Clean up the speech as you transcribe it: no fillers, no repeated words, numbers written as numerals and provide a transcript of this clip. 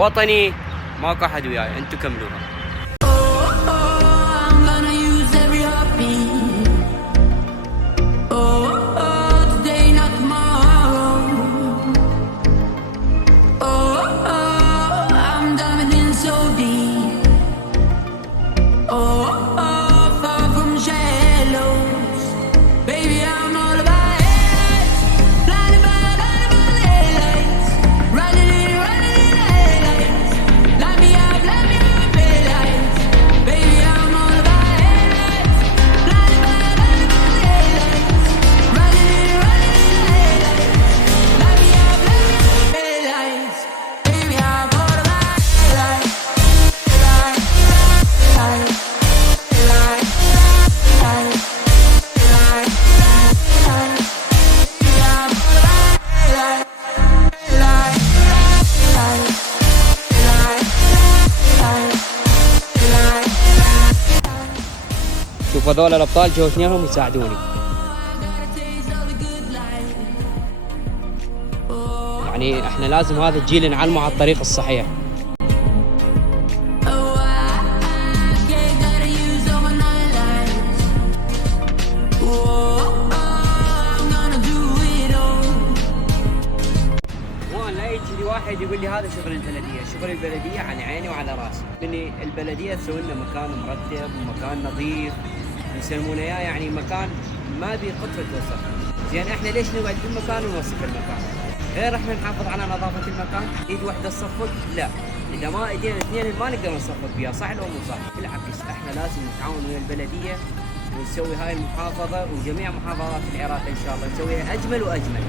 وطني، ماكو احد وياي، انتم كملوها. شوف هذول الابطال جو اثنينهم يساعدوني، يعني احنا لازم هذا الجيل نعلمه على الطريق الصحيح. لا يجي واحد يقول لي هذا شغل البلديه، شغل البلديه على عيني وعلى راسي، لان البلديه تسوي لنا مكان مرتب ومكان نظيف يسمونه اياه، يعني مكان ما بي قطره وسخ. زين احنا ليش نقعد بالمكان ونوسخ المكان؟ غير احنا نحافظ على نظافه المكان، ايد واحده تصفق؟ لا، اذا ما ايدينا اثنين ما نقدر نصفق بها، صح لو مو صح؟ بالعكس احنا لازم نتعاون ويا البلديه ونسوي هاي المحافظه وجميع محافظات العراق ان شاء الله نسويها اجمل واجمل.